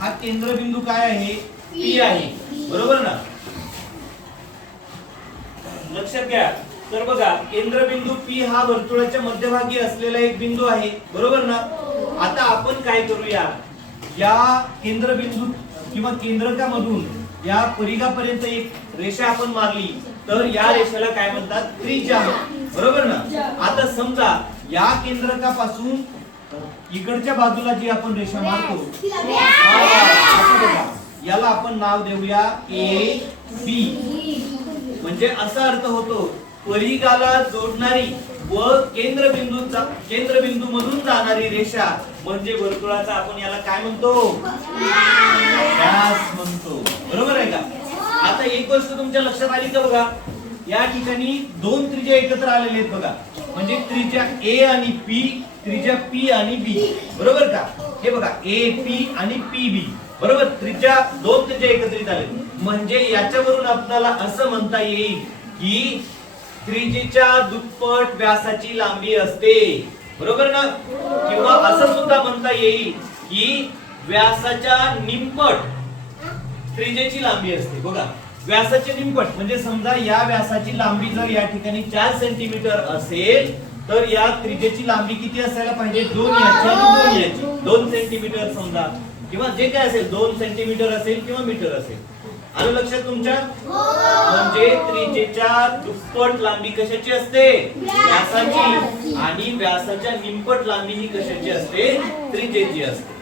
हा केंद्रबिंदू काय आहे? पी आहे, बरोबर ना? लक्षात घ्या. तर बघा, केंद्रबिंदू पी हा वर्तुळाच्या मध्यभागी असलेला एक बिंदू आहे, बरोबर ना? आता आपण काय करूया, या केंद्रबिंदू किंवा केंद्रकामधून या परिघापर्यंत एक रेषा आपण मारली तर या रेषेला काय म्हणतात? त्रिज्या, बरोबर ना? आता समजा या केंद्रकापासून इकडच्या बाजूला जी आपण रेषा मारतो, याला आपण नाव देऊया ए बी. म्हणजे असा अर्थ होतो, परिघाला जोडणारी व केंद्रबिंदू मधून जाणारी रेषा म्हणजे वर्तुळाचा आपण याला काय म्हणतो? व्यास म्हणतो, बरोबर आहे का? आता एक गोष्ट तुमच्या लक्षात आली का बघा, या ठिकाणी दोन त्रिज्या एकत्र आलेले आहेत बघा, म्हणजे त्रिज्या ए आणि पी, त्रिज्या पी आणि बी, बरोबर का? हे बघा, ए पी आणि पी बी, बरोबर? त्रिज्या दोन त्रिज्या एकत्रित आले, म्हणजे याच्यावरून आपल्याला असं म्हणता येईल की त्रिज्येच्या दुप्पट व्यासाची लांबी असते, बरोबर ना? किंवा असं सुद्धा म्हणता येईल की व्यासाच्या निम्पट त्रिज्येची लांबी असते. बघा, व्यासाचे निम्पट म्हणजे समजा या व्यासाची लांबी जर या ठिकाणी 4 सेंटीमीटर असेल तर या त्रिज्येची लांबी किती असायला पाहिजे? 2 याची आणि 2 याची, 2 सेंटीमीटर समजा, किंवा जे काय असेल 2 सेंटीमीटर असेल किंवा मीटर असेल. आलं लक्षात तुमच्या? म्हणजे त्रिज्येच्या दुप्पट लांबी कशाची असते? व्यासाची. आणि व्यासाच्या निम्पट लांबी ही कशाची असते? त्रिज्येची असते.